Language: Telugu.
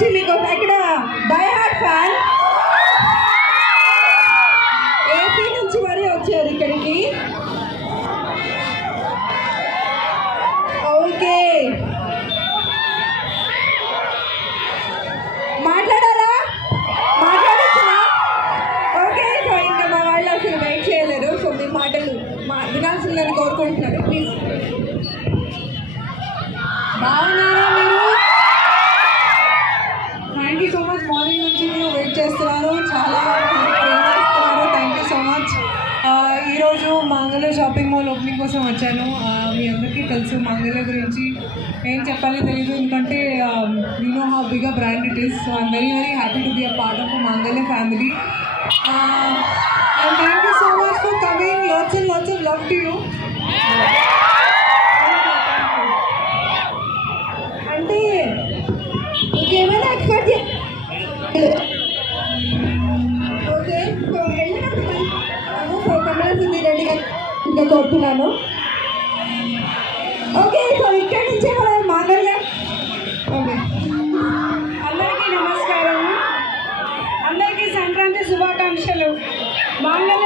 నుంచి మీకు ఇక్కడ డై హార్ట్ ఫ్యాన్ ఏపీ నుంచి మరీ వచ్చారు ఇక్కడికి. ఓకే, మాట్లాడాలా? మాట్లాడచ్చా? ఓకే, సో ఇంకా మా వాళ్ళు అసలు వెయిట్ చేయలేరు. సో మీ మాటలు వినాల్సిందని కోరుకుంటున్నారు. ప్లీజ్. బాగున్నారా మీరు? Thank you so much. Morning నుంచి మీరు వెయిట్ చేస్తున్నారు, చాలా చేస్తున్నారు. Thank you so much. ఈరోజు మాంగళ్య షాపింగ్ మాల్ ఓపెనింగ్ కోసం వచ్చాను. మీ అందరికీ తెలుసు మాంగళ్య గురించి ఏం చెప్పాలో తెలియదు, ఎందుకంటే you know how big a brand it is. So I'm very very happy to be a part of Mangalya family. And thank you so much for coming. Lots of love to you. అంటే ఇంకేమైనా ఎక్స్పెక్ట్ ఓకే, సో సో కమలాసింది రెడీగా ఇంకా కోరుతున్నాను. ఓకే, సో ఇక్కడి నుంచే మనం మాంగళ్య. ఓకే, అందరికీ నమస్కారం, అందరికీ సంక్రాంతి శుభాకాంక్షలు. మాంగళ్య